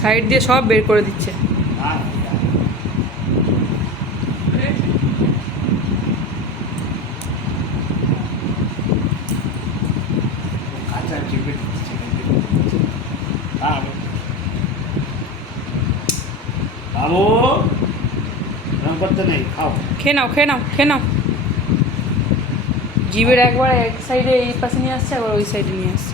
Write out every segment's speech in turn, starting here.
Side দিয়ে সব বের করে দিচ্ছে। খেয়ে নাও খেয়ে নাও খেয়ে নাও। জিভের একবার এক সাইডে এই পাশে নিয়ে আসছে, একবার ওই সাইডে নিয়ে আসছে।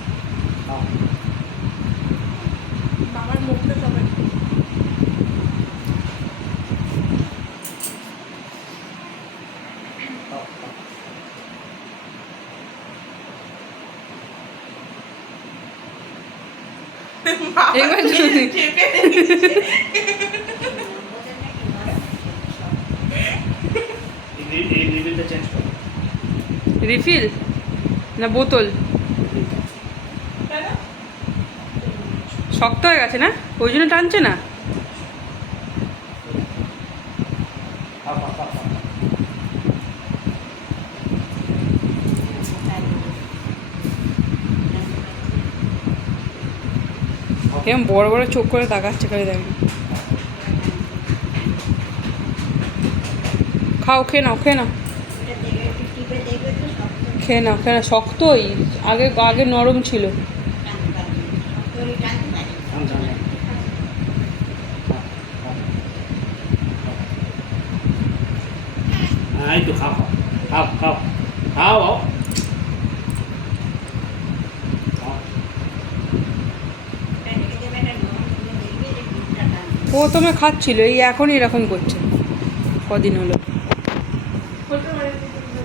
বাবার মুখটা সবাই এবার রিফিল না বোতল? শক্ত হয়ে গেছে না, ওই জন্য টানছে না। কেমন বড় বড় চোখ করে তাকাচ্ছে, খালি দেখেন। খাও, খেয়ে নাও খেয়ে নাও খেয়ে নাও খেয়ে নাও। শক্তই, আগে আগে নরম ছিল। খাও খাও খাও খাও। প্রথমে খাচ্ছিল, এই এখনই এরকম করছে, কদিন হলো।